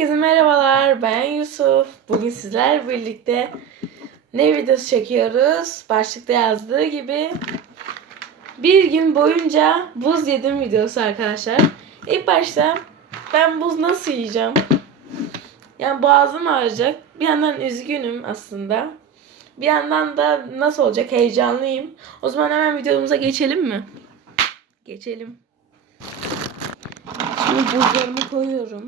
Herkese merhabalar. Ben Yusuf. Bugün sizler birlikte ne videosu çekiyoruz? Başlıkta yazdığı gibi bir gün boyunca buz yedim videosu arkadaşlar. İlk başta ben buz nasıl yiyeceğim? Yani boğazım ağrıyacak. Bir yandan üzgünüm aslında. Bir yandan da nasıl olacak heyecanlıyım. O zaman hemen videomuza geçelim mi? Geçelim. Şimdi buzlarımı koyuyorum.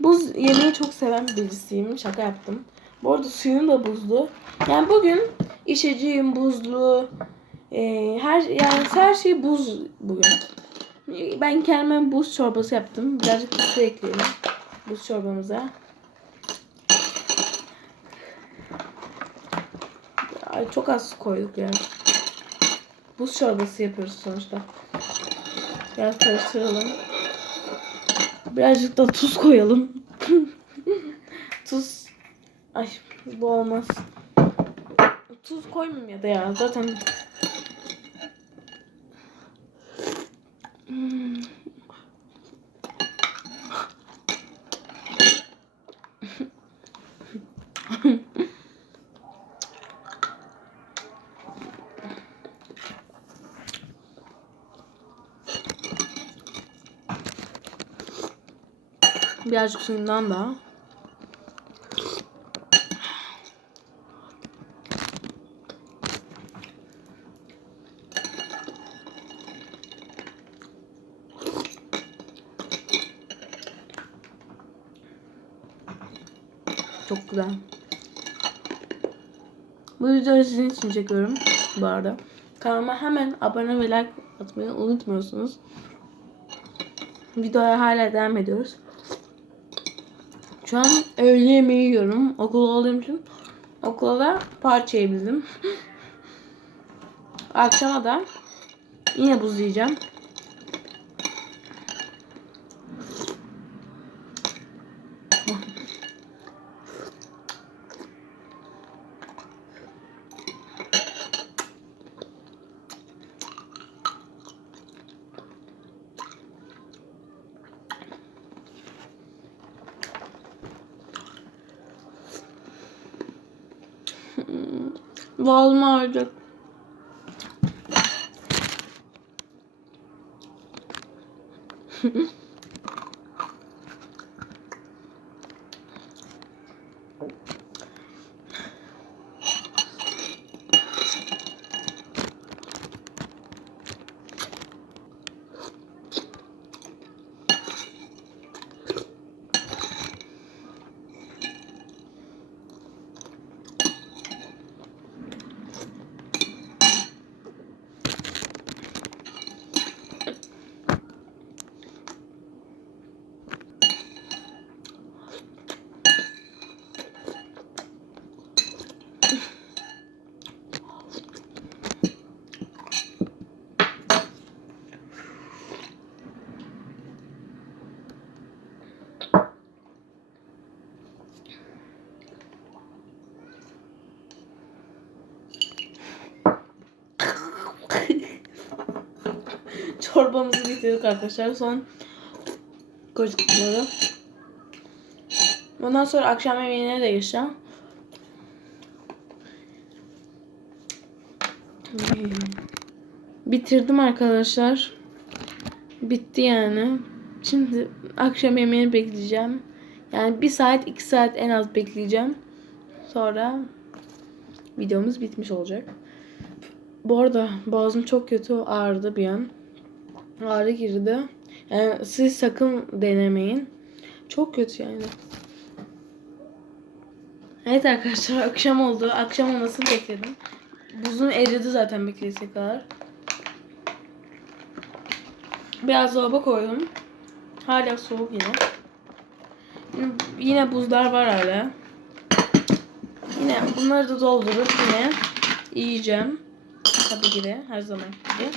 Buz yemeği çok seven birisiyim. Şaka yaptım. Bu arada suyum da buzlu. Yani bugün içeceğim buzlu. Ee, her yani her şey buz bugün. Ben kendime buz çorbası yaptım. Birazcık da su ekleyelim buz çorbamıza. Ay, çok az su koyduk ya. Buz çorbası yapıyoruz sonuçta. Biraz karıştıralım. Birazcık da tuz koyalım. tuz. Ay bu olmaz. Tuz koymayayım ya da ya. Zaten Birazcık suyundan da. Çok güzel. Bu videoyu sizin için çekiyorum bu arada. Kanalıma hemen abone ve like atmayı unutmuyorsunuz. Videoya hala devam ediyoruz. Şu an öğle yemeği yiyorum. Okul olduğum için okula da parça yiyebildim. Akşama da yine buz yiyeceğim. Boğazım ağrıyacak. Çorbamızı bitirdik arkadaşlar. Son koydukları. Ondan sonra akşam yemeğine de geçeceğim. Bitirdim arkadaşlar. Bitti yani. Şimdi akşam yemeğini bekleyeceğim. Yani bir saat iki saat en az bekleyeceğim. Sonra videomuz bitmiş olacak. Bu arada boğazım çok kötü ağrıdı bir an. Ağrı girdi. Yani siz sakın denemeyin. Çok kötü yani. Evet arkadaşlar akşam oldu. Akşam olmasını bekledim. Buzun eridi zaten bekleyecek kadar. Biraz dolaba koydum. Hala soğuk yine. Yine buzlar var hala. Yine bunları da doldurup yine yiyeceğim. Tabii ki de her zaman gibi.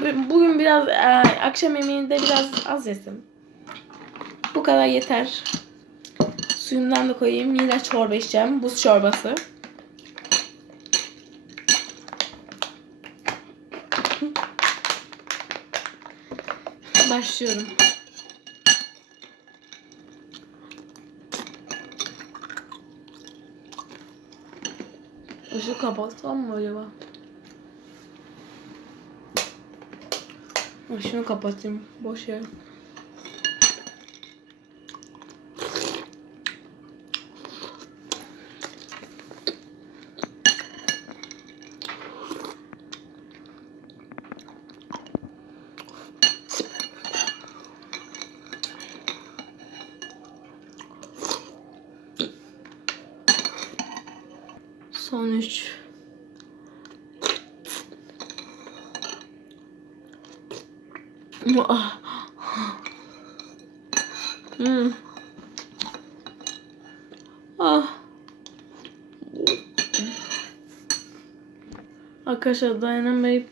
Bugün biraz e, akşam yemeğinde biraz az yedim. Bu kadar yeter. Suyumdan da koyayım. Yine çorba içeceğim. Buz çorbası. başlıyorum. Işığı kapatsam mı acaba? Ah, şunu kapatayım. Boş yer. Son 3 Hmm. Ah. Arkadaşlar dayanamayıp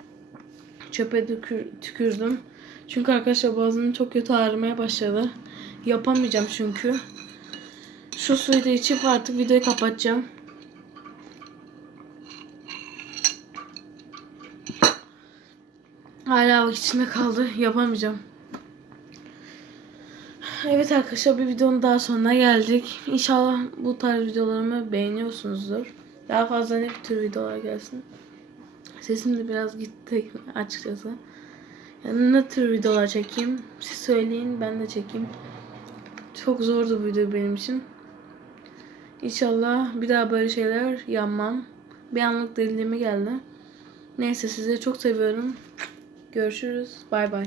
çöpe tükür- tükürdüm. Çünkü arkadaşlar boğazım çok kötü ağrımaya başladı. Yapamayacağım çünkü. Şu suyu da içip artık videoyu kapatacağım. Hala bak içinde kaldı. Yapamayacağım. Evet arkadaşlar bir videonun daha sonuna geldik. İnşallah bu tarz videolarımı beğeniyorsunuzdur. Daha fazla ne tür videolar gelsin. Sesim de biraz gitti açıkçası. Yani ne tür videolar çekeyim? Siz söyleyin ben de çekeyim. Çok zordu bu video benim için. İnşallah bir daha böyle şeyler yapmam. Bir anlık deliliğime geldi. Neyse sizi çok seviyorum. Görüşürüz. Bay bay.